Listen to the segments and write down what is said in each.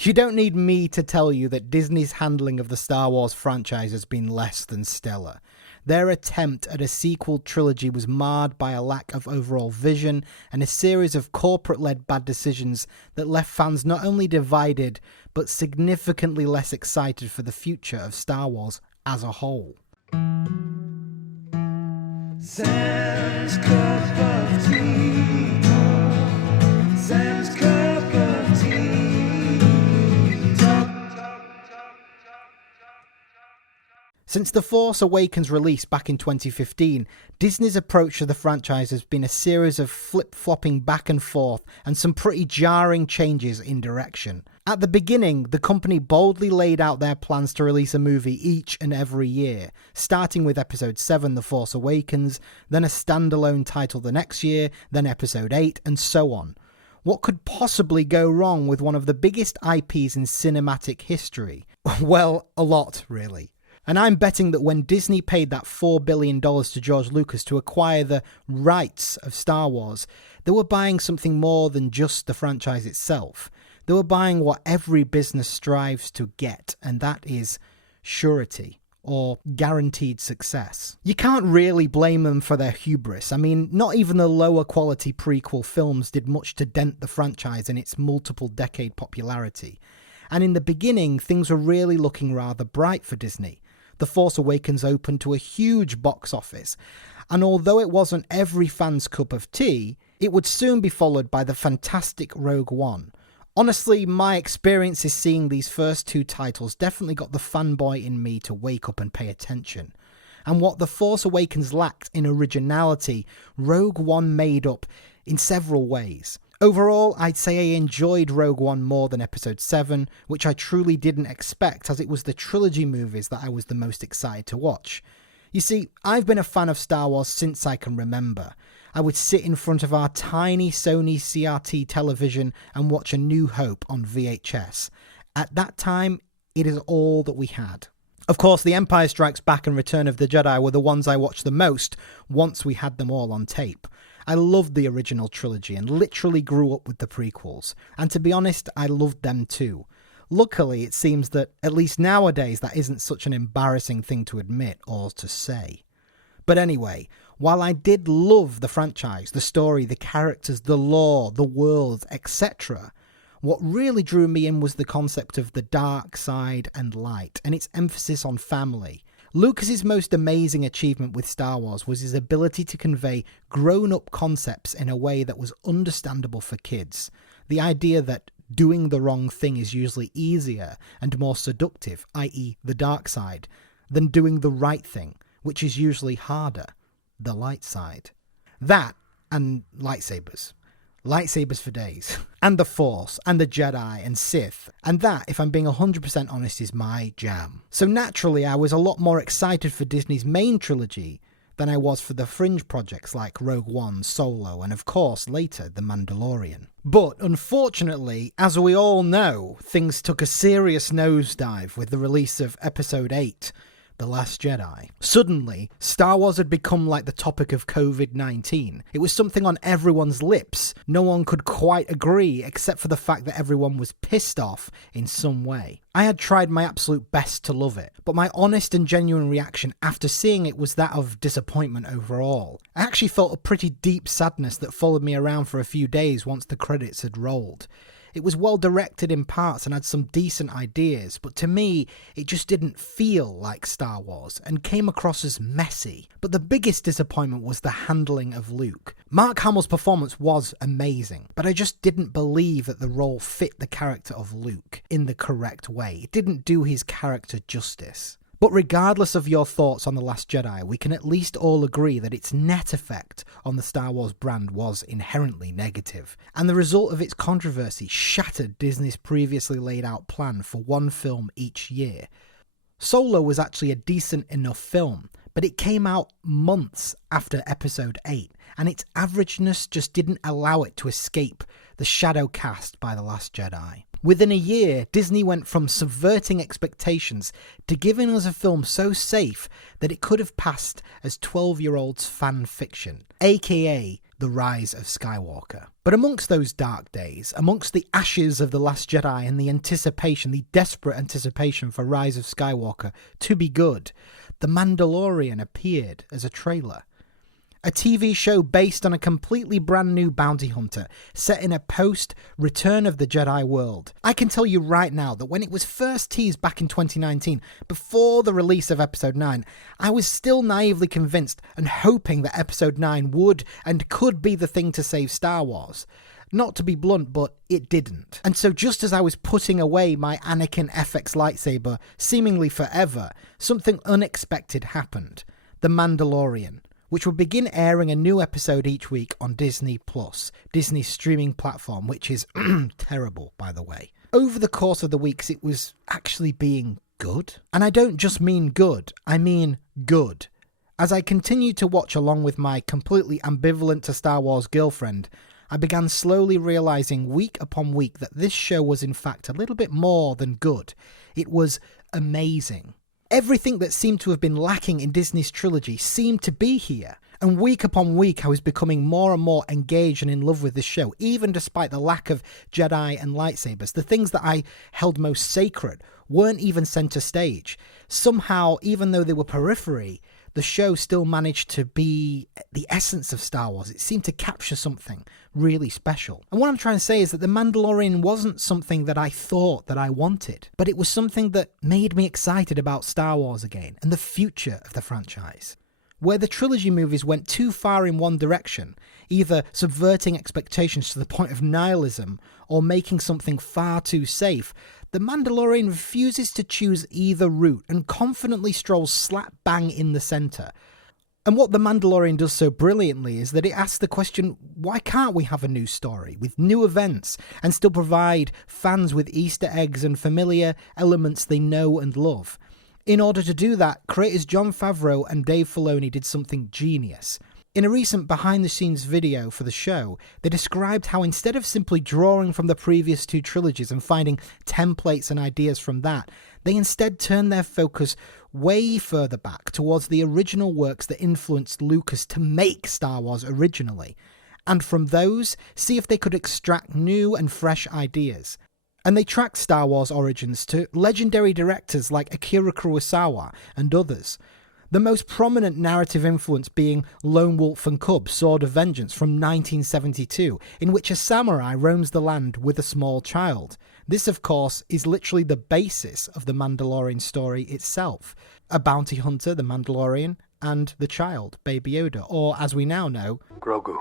You don't need me to tell you that Disney's handling of the Star Wars franchise has been less than stellar. Their attempt at a sequel trilogy was marred by a lack of overall vision and a series of corporate-led bad decisions that left fans not only divided, but significantly less excited for the future of Star Wars as a whole. Sam's cup of tea. Sam's cup of tea. Since The Force Awakens release back in 2015, Disney's approach to the franchise has been a series of flip-flopping back and forth and some pretty jarring changes in direction. At the beginning, the company boldly laid out their plans to release a movie each and every year, starting with Episode 7, The Force Awakens, then a standalone title the next year, then Episode 8, and so on. What could possibly go wrong with one of the biggest IPs in cinematic history? Well, a lot, really. And I'm betting that when Disney paid that $4 billion to George Lucas to acquire the rights of Star Wars, they were buying something more than just the franchise itself. They were buying what every business strives to get, and that is surety, or guaranteed success. You can't really blame them for their hubris. I mean, not even the lower quality prequel films did much to dent the franchise in its multiple decade popularity. And in the beginning, things were really looking rather bright for Disney. The Force Awakens opened to a huge box office, and although it wasn't every fan's cup of tea, it would soon be followed by the fantastic Rogue One. Honestly, my experiences seeing these first two titles definitely got the fanboy in me to wake up and pay attention. And what The Force Awakens lacked in originality, Rogue One made up in several ways. Overall, I'd say I enjoyed Rogue One more than Episode 7, which I truly didn't expect, as it was the trilogy movies that I was the most excited to watch. You see, I've been a fan of Star Wars since I can remember. I would sit in front of our tiny Sony CRT television and watch A New Hope on VHS. At that time, it is all that we had. Of course, The Empire Strikes Back and Return of the Jedi were the ones I watched the most once we had them all on tape. I loved the original trilogy and literally grew up with the prequels. And to be honest, I loved them too. Luckily, it seems that, at least nowadays, that isn't such an embarrassing thing to admit or to say. But anyway, while I did love the franchise, the story, the characters, the lore, the world, etc., what really drew me in was the concept of the dark side and light, and its emphasis on family. Lucas's most amazing achievement with Star Wars was his ability to convey grown-up concepts in a way that was understandable for kids. The idea that doing the wrong thing is usually easier and more seductive, i.e. the dark side, than doing the right thing, which is usually harder, the light side. That and lightsabers. Lightsabers for days. And the Force, and the Jedi, and Sith. And that, if I'm being 100% honest, is my jam. So naturally, I was a lot more excited for Disney's main trilogy than I was for the fringe projects like Rogue One, Solo, and of course, later, The Mandalorian. But unfortunately, as we all know, things took a serious nosedive with the release of Episode 8, The Last Jedi. Suddenly, Star Wars had become like the topic of COVID-19. It was something on everyone's lips. No one could quite agree, except for the fact that everyone was pissed off in some way. I had tried my absolute best to love it, but my honest and genuine reaction after seeing it was that of disappointment overall. I actually felt a pretty deep sadness that followed me around for a few days once the credits had rolled. It was well directed in parts and had some decent ideas, but to me, it just didn't feel like Star Wars and came across as messy. But the biggest disappointment was the handling of Luke. Mark Hamill's performance was amazing, but I just didn't believe that the role fit the character of Luke in the correct way. It didn't do his character justice. But regardless of your thoughts on The Last Jedi, we can at least all agree that its net effect on the Star Wars brand was inherently negative, and the result of its controversy shattered Disney's previously laid out plan for one film each year. Solo was actually a decent enough film, but it came out months after Episode 8, and its averageness just didn't allow it to escape the shadow cast by The Last Jedi. Within a year, Disney went from subverting expectations to giving us a film so safe that it could have passed as 12-year-olds fan fiction, aka The Rise of Skywalker. But amongst those dark days, amongst the ashes of The Last Jedi and the anticipation, the desperate anticipation for Rise of Skywalker to be good, The Mandalorian appeared as a trailer. A TV show based on a completely brand new bounty hunter set in a post-Return of the Jedi world. I can tell you right now that when it was first teased back in 2019, before the release of Episode 9, I was still naively convinced and hoping that Episode 9 would and could be the thing to save Star Wars. Not to be blunt, but it didn't. And so just as I was putting away my Anakin FX lightsaber, seemingly forever, something unexpected happened. The Mandalorian, which will begin airing a new episode each week on Disney+, Disney's streaming platform, which is terrible, by the way. Over the course of the weeks, it was actually being good. And I don't just mean good, I mean good. As I continued to watch along with my completely ambivalent to Star Wars girlfriend, I began slowly realising week upon week that this show was in fact a little bit more than good. It was amazing. Everything that seemed to have been lacking in Disney's trilogy seemed to be here. And week upon week I was becoming more and more engaged and in love with this show, even despite the lack of Jedi and lightsabers. The things that I held most sacred weren't even centre stage. Somehow, even though they were periphery, the show still managed to be the essence of Star Wars. It seemed to capture something really special. And what I'm trying to say is that The Mandalorian wasn't something that I thought that I wanted, but it was something that made me excited about Star Wars again and the future of the franchise. Where the trilogy movies went too far in one direction, either subverting expectations to the point of nihilism or making something far too safe, The Mandalorian refuses to choose either route and confidently strolls slap bang in the centre. And what The Mandalorian does so brilliantly is that it asks the question, why can't we have a new story with new events and still provide fans with Easter eggs and familiar elements they know and love? In order to do that, creators Jon Favreau and Dave Filoni did something genius. In a recent behind-the-scenes video for the show, they described how instead of simply drawing from the previous two trilogies and finding templates and ideas from that, they instead turned their focus way further back towards the original works that influenced Lucas to make Star Wars originally, and from those, see if they could extract new and fresh ideas. And they tracked Star Wars origins to legendary directors like Akira Kurosawa and others. The most prominent narrative influence being Lone Wolf and Cub, Sword of Vengeance from 1972, in which a samurai roams the land with a small child. This, of course, is literally the basis of the Mandalorian story itself. A bounty hunter, the Mandalorian, and the child, Baby Yoda, or as we now know, Grogu.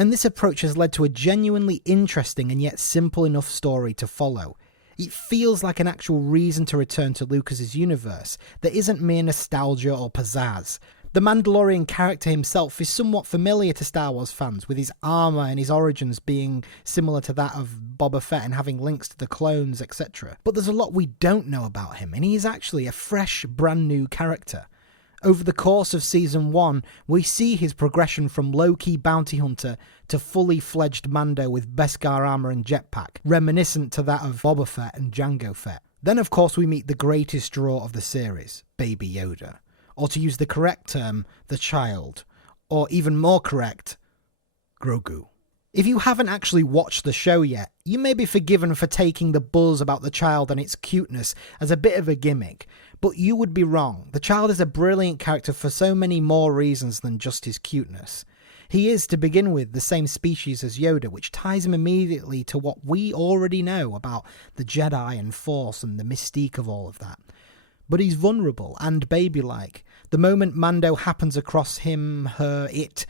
And this approach has led to a genuinely interesting and yet simple enough story to follow. It feels like an actual reason to return to Lucas's universe that isn't mere nostalgia or pizzazz. The Mandalorian character himself is somewhat familiar to Star Wars fans, with his armour and his origins being similar to that of Boba Fett and having links to the clones, etc. But there's a lot we don't know about him, and he is actually a fresh, brand new character. Over the course of Season 1, we see his progression from low-key bounty hunter to fully fledged Mando with Beskar armour and jetpack, reminiscent to that of Boba Fett and Jango Fett. Then of course we meet the greatest draw of the series, Baby Yoda. Or to use the correct term, the child. Or even more correct, Grogu. If you haven't actually watched the show yet, you may be forgiven for taking the buzz about the child and its cuteness as a bit of a gimmick, but you would be wrong. The child is a brilliant character for so many more reasons than just his cuteness. He is, to begin with, the same species as Yoda, which ties him immediately to what we already know about the Jedi and Force and the mystique of all of that. But he's vulnerable and baby-like. The moment Mando happens across him, her, it,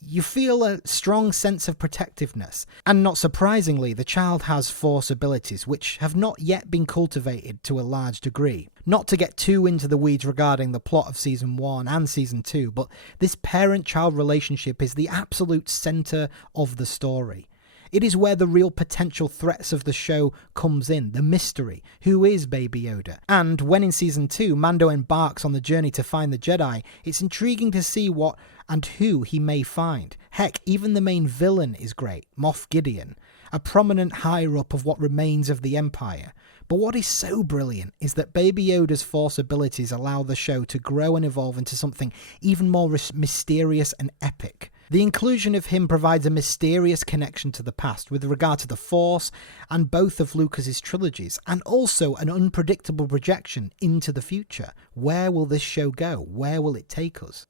you feel a strong sense of protectiveness. And not surprisingly, the child has Force abilities, which have not yet been cultivated to a large degree. Not to get too into the weeds regarding the plot of Season 1 and Season 2, but this parent-child relationship is the absolute centre of the story. It is where the real potential threats of the show comes in, the mystery. Who is Baby Yoda? And when in Season 2, Mando embarks on the journey to find the Jedi, it's intriguing to see what and who he may find. Heck, even the main villain is great, Moff Gideon. a prominent higher-up of what remains of the Empire. But what is so brilliant is that Baby Yoda's Force abilities allow the show to grow and evolve into something even more mysterious and epic. The inclusion of him provides a mysterious connection to the past with regard to the Force and both of Lucas's trilogies, and also an unpredictable projection into the future. Where will this show go? Where will it take us?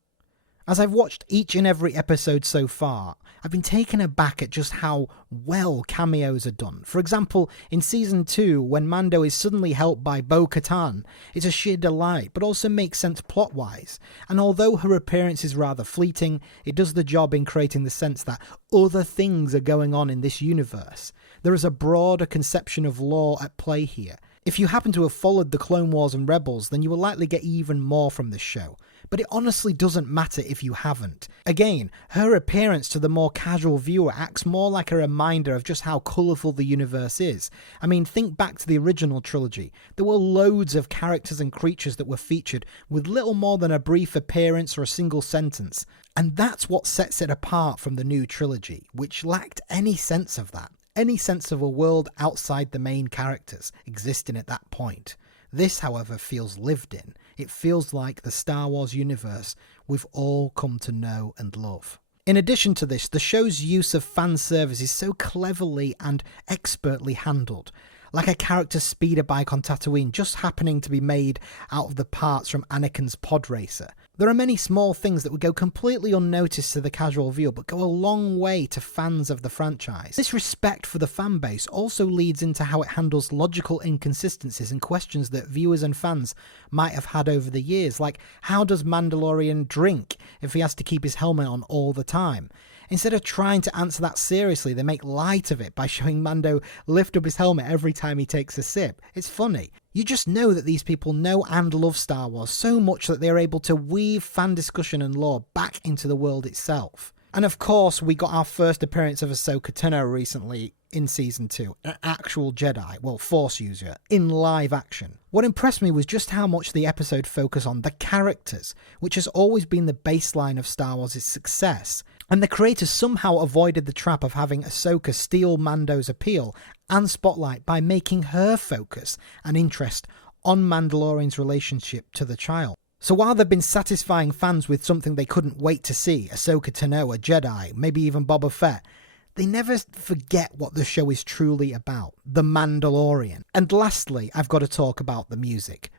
As I've watched each and every episode so far, I've been taken aback at just how well cameos are done. For example, in Season 2, when Mando is suddenly helped by Bo-Katan, it's a sheer delight, but also makes sense plot-wise. And although her appearance is rather fleeting, it does the job in creating the sense that other things are going on in this universe. There is a broader conception of lore at play here. If you happen to have followed the Clone Wars and Rebels, then you will likely get even more from this show. But it honestly doesn't matter if you haven't. Again, her appearance to the more casual viewer acts more like a reminder of just how colourful the universe is. I mean, think back to the original trilogy. There were loads of characters and creatures that were featured with little more than a brief appearance or a single sentence. And that's what sets it apart from the new trilogy, which lacked any sense of that. Any sense of a world outside the main characters existing at that point. This, however, feels lived in. It feels like the Star Wars universe we've all come to know and love. In addition to this, the show's use of fan service is so cleverly and expertly handled. Like a character speeder bike on Tatooine just happening to be made out of the parts from Anakin's pod racer. There are many small things that would go completely unnoticed to the casual viewer, but go a long way to fans of the franchise. This respect for the fan base also leads into how it handles logical inconsistencies and questions that viewers and fans might have had over the years, like how does Mandalorian drink if he has to keep his helmet on all the time? Instead of trying to answer that seriously, they make light of it by showing Mando lift up his helmet every time he takes a sip. It's funny. You just know that these people know and love Star Wars so much that they're able to weave fan discussion and lore back into the world itself. And of course, we got our first appearance of Ahsoka Tano recently in Season 2, an actual Jedi, well, Force user, in live action. What impressed me was just how much the episode focused on the characters, which has always been the baseline of Star Wars' success. And the creators somehow avoided the trap of having Ahsoka steal Mando's appeal and spotlight by making her focus and interest on Mandalorian's relationship to the child. So while they've been satisfying fans with something they couldn't wait to see, Ahsoka Tano, a Jedi, maybe even Boba Fett, they never forget what the show is truly about, the Mandalorian. And lastly, I've got to talk about the music.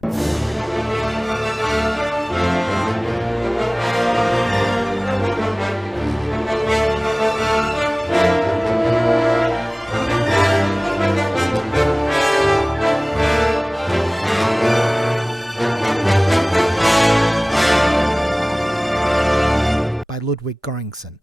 By Ludwig Göransson.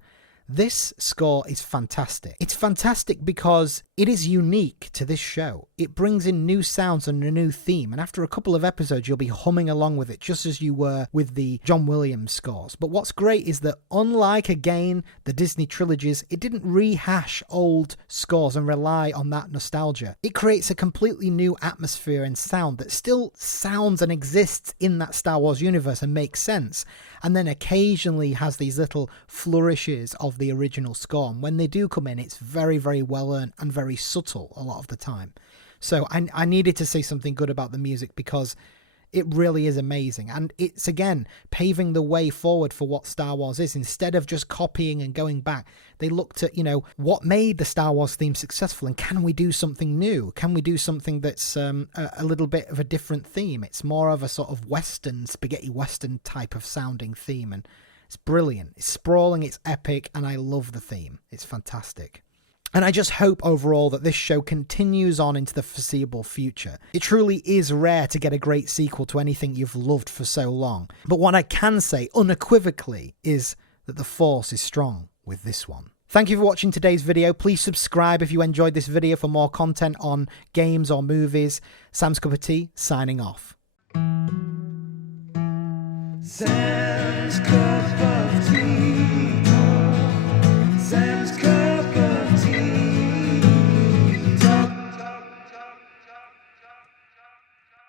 This score is fantastic. It's fantastic because it is unique to this show. It brings in new sounds and a new theme, and after a couple of episodes you'll be humming along with it just as you were with the John Williams scores. But what's great is that unlike, again, the Disney trilogies, it didn't rehash old scores and rely on that nostalgia. It creates a completely new atmosphere and sound that still sounds and exists in that Star Wars universe and makes sense, and then occasionally has these little flourishes of the original score, and when they do come in, it's very, very well earned and very subtle a lot of the time. So I needed to say something good about the music because it really is amazing, and it's again paving the way forward for what Star Wars is. Instead of just copying and going back, they looked at, what made the Star Wars theme successful, and can we do something new? Can we do something that's a little bit of a different theme? It's more of a sort of Western, spaghetti Western type of sounding theme, and it's brilliant. It's sprawling, it's epic, and I love the theme. It's fantastic. And I just hope overall that this show continues on into the foreseeable future. It truly is rare to get a great sequel to anything you've loved for so long. But what I can say unequivocally is that the Force is strong with this one. Thank you for watching today's video. Please subscribe if you enjoyed this video for more content on games or movies. Sam's Cup of Tea, signing off.